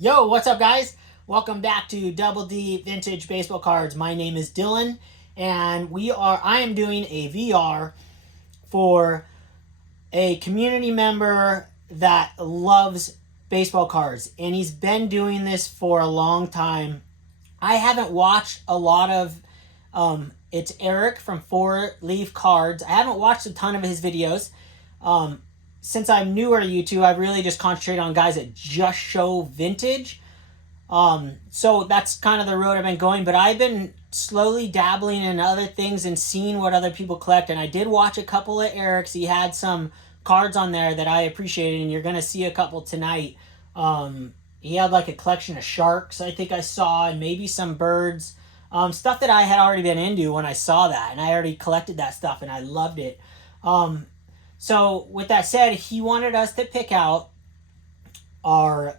Yo, what's up, guys? Welcome back to Double D Vintage Baseball Cards. My name is Dylan, and I am doing a VR for a community member that loves baseball cards, and he's been doing this for a long time. I haven't watched a lot of it's Eric from 4-Leaf Cards. I haven't watched a ton of his videos. Since I'm newer to YouTube, I've really just concentrated on guys that just show vintage. So that's kind of the road I've been going, but I've been slowly dabbling in other things and seeing what other people collect. And I did watch a couple of Eric's. He had some cards on there that I appreciated, and you're going to see a couple tonight. He had like a collection of sharks, I think I saw, and maybe some birds. Stuff that I had already been into when I saw that, and I already collected that stuff, and I loved it. So with that said, he wanted us to pick out our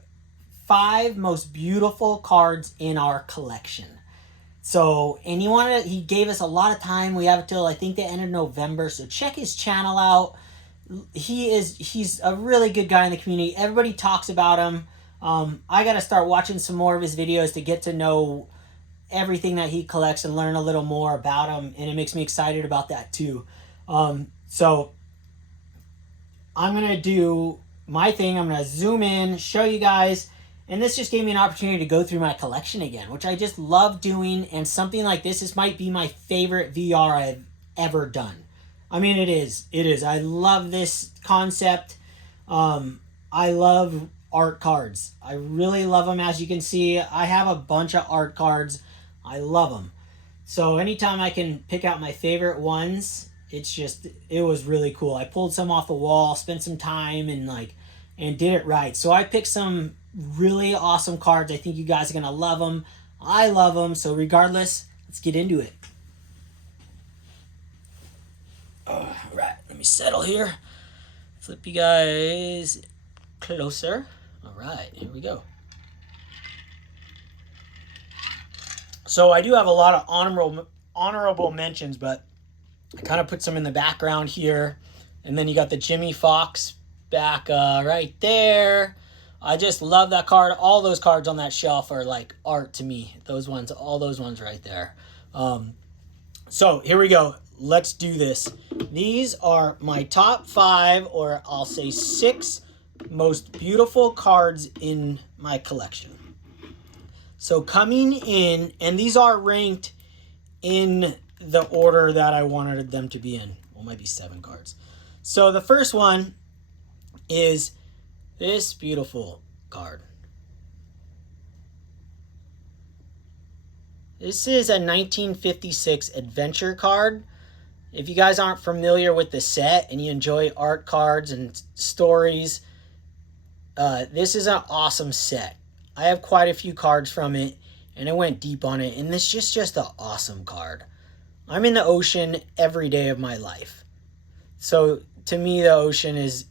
5 most beautiful cards in our collection. So, and he gave us a lot of time. We have till I think the end of November. So check his channel out. He's a really good guy in the community. Everybody talks about him. I got to start watching some more of his videos to get to know everything that he collects and learn a little more about him. And it makes me excited about that too. So I'm going to do my thing. I'm going to zoom in, show you guys. And this just gave me an opportunity to go through my collection again, which I just love doing. And something like this might be my favorite VR I've ever done. I mean, it is. It is. I love this concept. I love art cards. I really love them. As you can see, I have a bunch of art cards. I love them. So anytime I can pick out my favorite ones, it was really cool. I pulled some off the wall, spent some time, and did it right. So I picked some really awesome cards. I think you guys are going to love them. I love them. So regardless, let's get into it. All right, let me settle here. Flip you guys closer. All right, here we go. So I do have a lot of honorable mentions, but I kind of put some in the background here. And then you got the Jimmy Fox back right there. I just love that card. All those cards on that shelf are like art to me. All those ones right there. So here we go. Let's do this. These are my top 5, or I'll say 6 most beautiful cards in my collection. So coming in, and these are ranked in the order that I wanted them to be in. Well, might be 7 cards. So the first one is this beautiful card. This is a 1956 adventure card. If you guys aren't familiar with the set and you enjoy art cards and stories, this is an awesome set. I have quite a few cards from it, and I went deep on it, and this is just an awesome card. I'm in the ocean every day of my life. So to me, the ocean is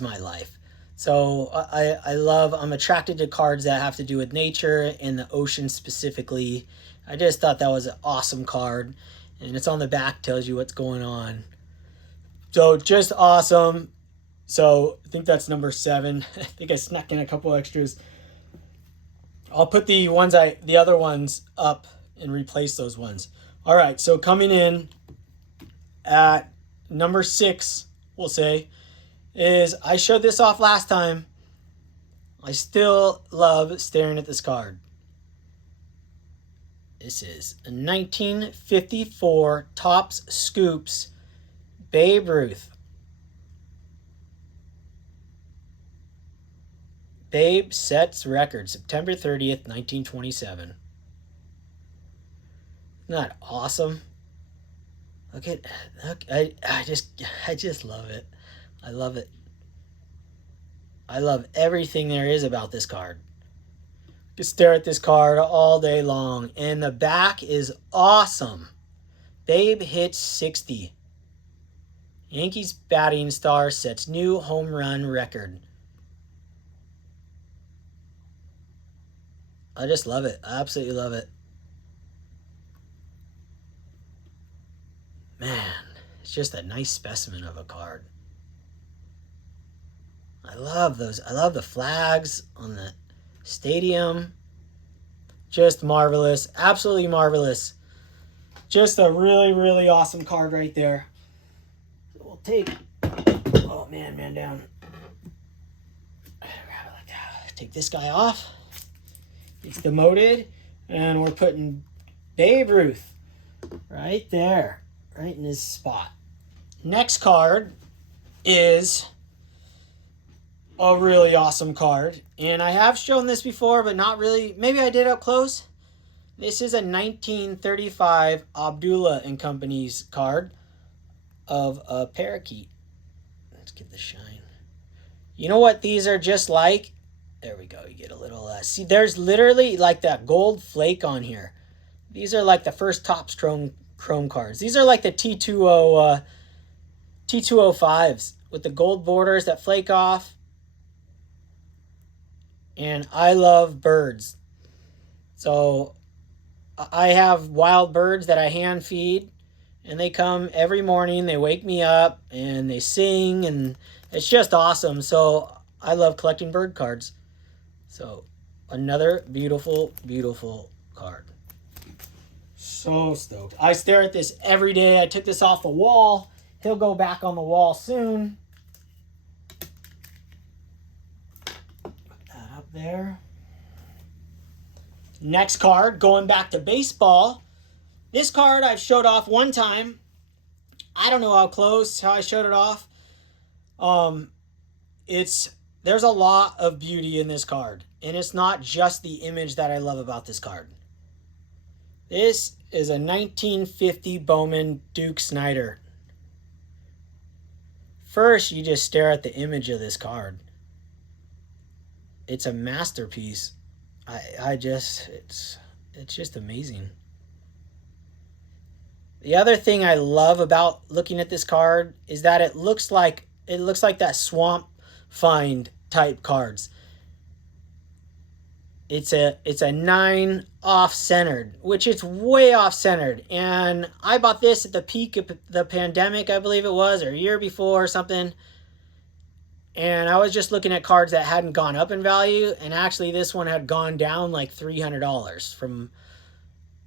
my life. So I'm attracted to cards that have to do with nature and the ocean specifically. I just thought that was an awesome card. And it's on the back, tells you what's going on. So just awesome. So I think that's number 7. I think I snuck in a couple extras. I'll put the other ones up and replace those ones. All right, so coming in at number 6, we'll say, is I showed this off last time. I still love staring at this card. This is a 1954 Topps Scoops Babe Ruth. Babe sets record September 30th, 1927. Isn't that awesome? I just love it. I love it. I love everything there is about this card. You can stare at this card all day long. And the back is awesome. Babe hits 60. Yankees batting star sets new home run record. I just love it. I absolutely love it. Man, it's just a nice specimen of a card. I love those. I love the flags on the Stadium. Just marvelous. Absolutely marvelous. Just a really, really awesome card right there. So we'll take... Oh, man down. Grab it like that. Take this guy off. It's demoted. And we're putting Babe Ruth right there. Right in his spot. Next card is a really awesome card. And I have shown this before, but not really. Maybe I did up close. This is a 1935 Abdullah and Company's card of a Parakeet. Let's get the shine. You know what these are just like? There we go. You get a little... see, there's literally like that gold flake on here. These are like the first Topps Chrome cards. These are like the T205s with the gold borders that flake off. And I love birds. So I have wild birds that I hand feed. And they come every morning. They wake me up and they sing. And it's just awesome. So I love collecting bird cards. So another beautiful, beautiful card. So stoked. I stare at this every day. I took this off the wall. He'll go back on the wall soon. Put that up there. Next card, going back to baseball. This card I've showed off one time. I don't know how close, how I showed it off. There's a lot of beauty in this card. And it's not just the image that I love about this card. This is a 1950 Bowman Duke Snider. First, you just stare at the image of this card. It's a masterpiece. It's just amazing. The other thing I love about looking at this card is that it looks like that Swamp Find type cards. It's a 9 off-centered, which it's way off-centered. And I bought this at the peak of the pandemic, I believe it was, or a year before or something. And I was just looking at cards that hadn't gone up in value. And actually this one had gone down like $300 from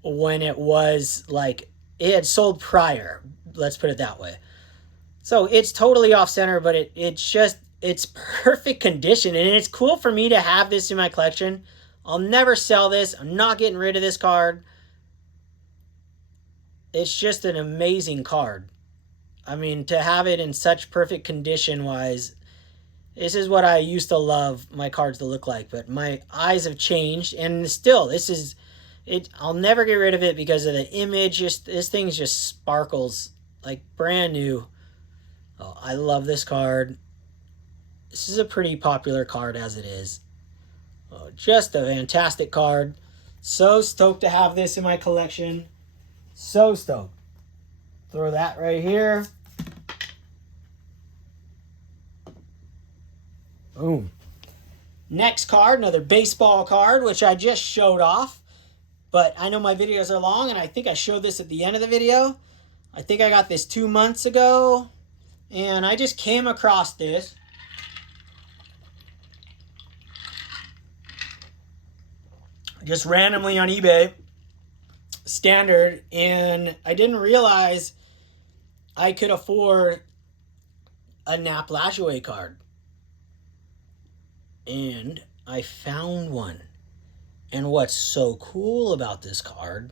when it was like, it had sold prior. Let's put it that way. So it's totally off-center, but it's perfect condition. And it's cool for me to have this in my collection. I'll never sell this. I'm not getting rid of this card. It's just an amazing card. I mean, to have it in such perfect condition wise, this is what I used to love my cards to look like. But my eyes have changed. And still, this is it. I'll never get rid of it because of the image. This thing just sparkles like brand new. Oh, I love this card. This is a pretty popular card as it is. Oh, just a fantastic card. So stoked to have this in my collection. So stoked. Throw that right here. Boom. Next card, another baseball card, which I just showed off. But I know my videos are long, and I think I showed this at the end of the video. I think I got this 2 months ago. And I just came across this. Just randomly on eBay, standard, and I didn't realize I could afford a Nap Lajoie card. And I found one. And what's so cool about this card,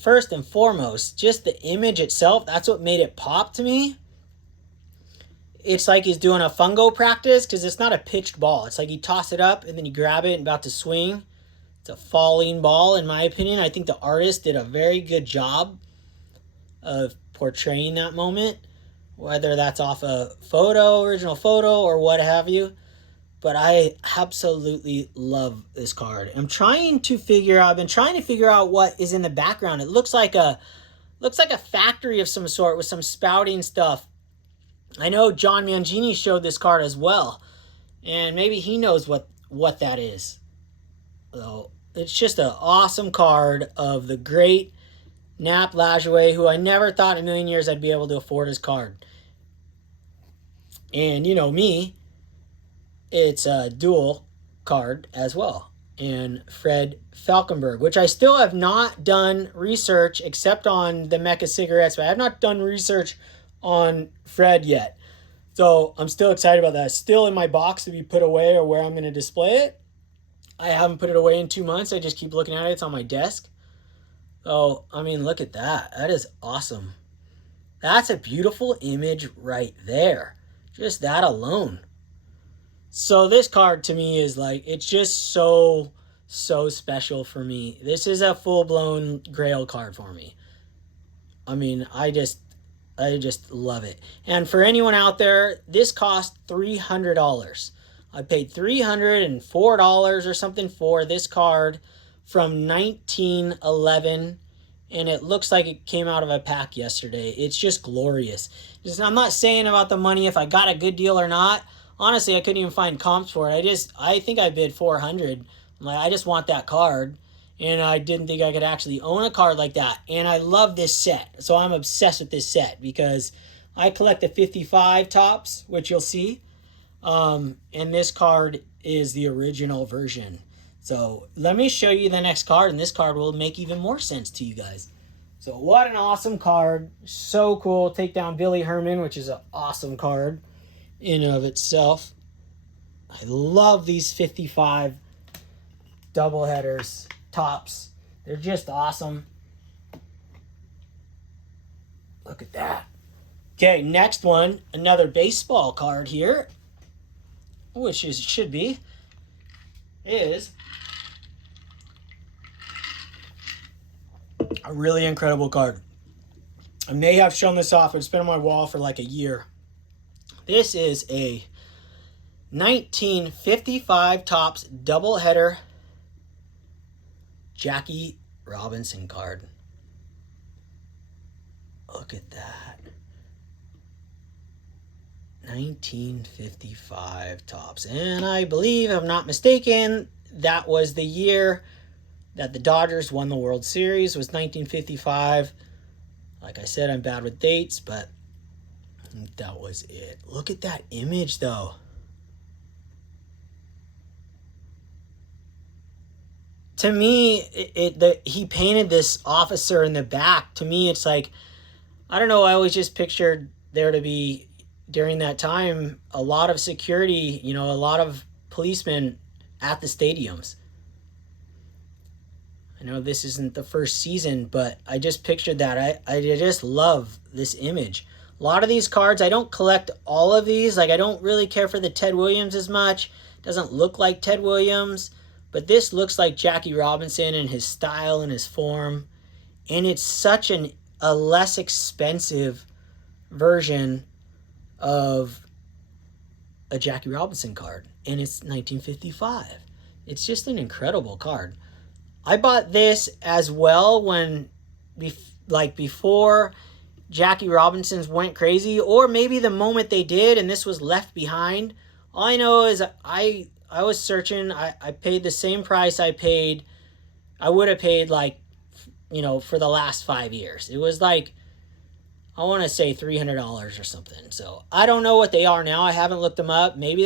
first and foremost, just the image itself, that's what made it pop to me. It's like he's doing a fungo practice because it's not a pitched ball. It's like you toss it up and then you grab it and about to swing. It's a falling ball, in my opinion. I think the artist did a very good job of portraying that moment, whether that's off a photo, original photo, or what have you. But I absolutely love this card. I've been trying to figure out what is in the background. It looks like a factory of some sort with some spouting stuff. I know John Mangini showed this card as well, and maybe he knows what that is. So it's just an awesome card of the great Nap Lajoie, who I never thought in a million years I'd be able to afford his card. And you know me, it's a dual card as well, and Fred Falkenberg, which I still have not done research except on the Mecha cigarettes, but I have not done research on Fred yet. So I'm still excited about that. It's still in my box to be put away or where I'm going to display it. I haven't put it away in 2 months. I just keep looking at it. It's on my desk. So, I mean, look at that. That is awesome. That's a beautiful image right there. Just that alone. So this card to me is like, it's just so special for me. This is a full-blown Grail card for me. I mean, I just love it. And for anyone out there, this cost $300. I paid $304 or something for this card from 1911, and it looks like it came out of a pack yesterday. It's just glorious. I'm not saying about the money if I got a good deal or not. Honestly, I couldn't even find comps for it. I think I bid $400. I'm like, I just want that card. And I didn't think I could actually own a card like that. And I love this set. So I'm obsessed with this set because I collect the 55 tops, which you'll see. And this card is the original version. So let me show you the next card, and this card will make even more sense to you guys. So what an awesome card. So cool. Take down Billy Herman, which is an awesome card in and of itself. I love these 55 double headers, tops. They're just awesome. Look at that. Okay, next one, another baseball card here, which should be a really incredible card. I may have shown this off. It's been on my wall for like a year. This is a 1955 tops doubleheader Jackie Robinson card. Look at that. 1955 tops. And I believe, if I'm not mistaken, that was the year that the Dodgers won the World Series, was 1955. Like I said, I'm bad with dates, but that was it. Look at that image, though. To me, he painted this officer in the back. To me, it's like, I don't know, I always just pictured there to be, during that time, a lot of security, a lot of policemen at the stadiums. I know this isn't the first season, but I just pictured that. I just love this image. A lot of these cards, I don't collect all of these. Like, I don't really care for the Ted Williams as much. It doesn't look like Ted Williams, but this looks like Jackie Robinson in his style and his form. And it's such a less expensive version of a Jackie Robinson card. And it's 1955. It's just an incredible card. I bought this as well when, before Jackie Robinson's went crazy, or maybe the moment they did and this was left behind. All I know is I was searching. I paid the same price I would have paid for the last 5 years. It was like, I want to say $300 or something. So I don't know what they are now. I haven't looked them up. Maybe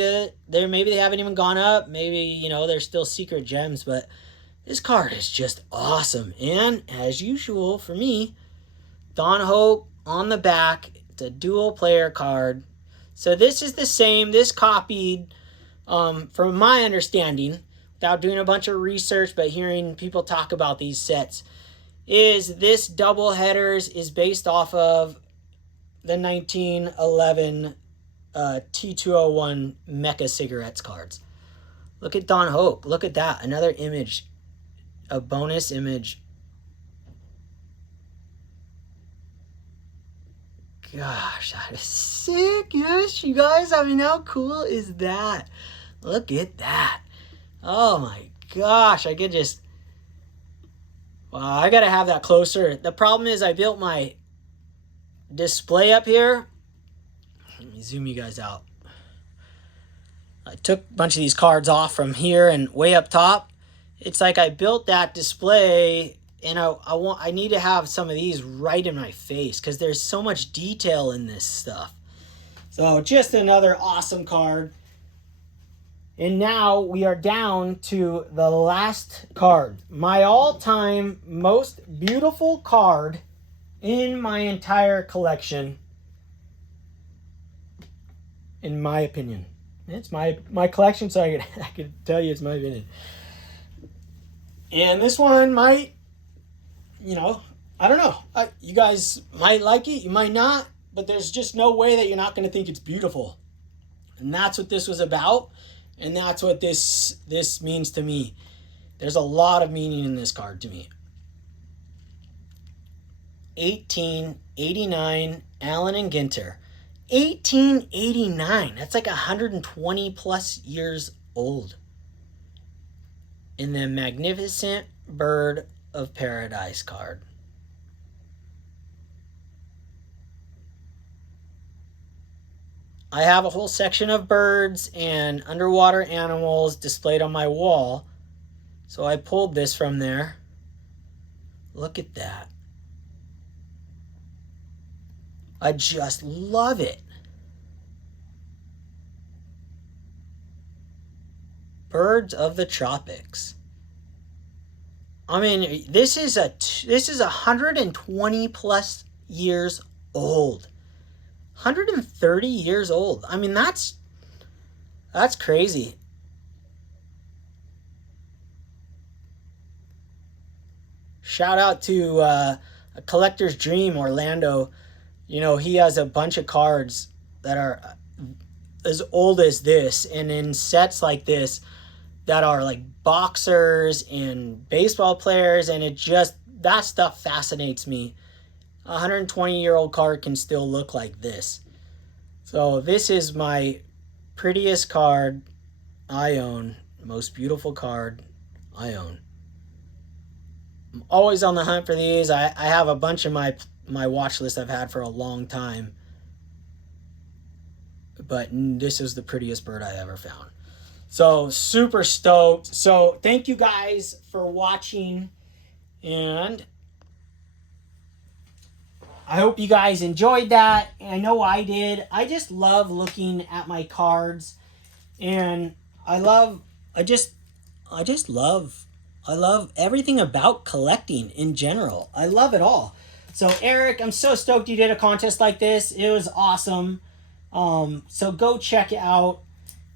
they haven't even gone up. Maybe, they're still secret gems, but this card is just awesome. And as usual for me, Don Hope on the back. It's a dual player card. So this is the same. This copied, from my understanding, without doing a bunch of research, but hearing people talk about these sets, is this double headers is based off of the 1911 T201 Mecha cigarettes cards. Look at Don Hope. Look at that. Another image. A bonus image. Gosh, that is sick. Yes, you guys. I mean, how cool is that? Look at that. Oh my gosh. I could just... Wow, I gotta have that closer. The problem is I built my display up here. Let me zoom you guys out. I took a bunch of these cards off from here and way up top. It's like I built that display, and I need to have some of these right in my face because there's so much detail in this stuff. So just another awesome card. And now we are down to the last card. My all-time most beautiful card in my entire collection, in my opinion. It's my collection, so I could tell you it's my opinion. And this one might, I don't know. You guys might like it, you might not, but there's just no way that you're not going to think it's beautiful. And that's what this was about, and that's what this means to me. There's a lot of meaning in this card to me. 1889 Allen and Ginter. 1889. That's like 120 plus years old. In the Magnificent Bird of Paradise card. I have a whole section of birds and underwater animals displayed on my wall. So I pulled this from there. Look at that. I just love it. Birds of the tropics. I mean, this is 120 plus years old. 130 years old. I mean, that's crazy. Shout out to a collector's dream, Orlando. He has a bunch of cards that are as old as this, and in sets like this that are like boxers and baseball players, and that stuff fascinates me. A 120-year-old card can still look like this. So this is my prettiest card I own, most beautiful card I own. I'm always on the hunt for these. I have a bunch of my watch list I've had for a long time, but this is the prettiest bird I ever found. So super stoked. So thank you guys for watching, and I hope you guys enjoyed that. I know I did. I just love looking at my cards, and I love everything about collecting in general. I love it all. So Eric, I'm so stoked you did a contest like this. It was awesome. So go check out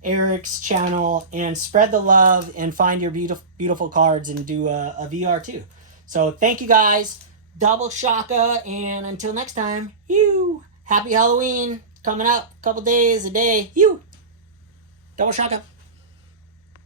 Eric's channel and spread the love and find your beautiful cards and do a VR too. So thank you guys. Double shaka, and until next time, happy Halloween coming up, couple days, a day, double shaka.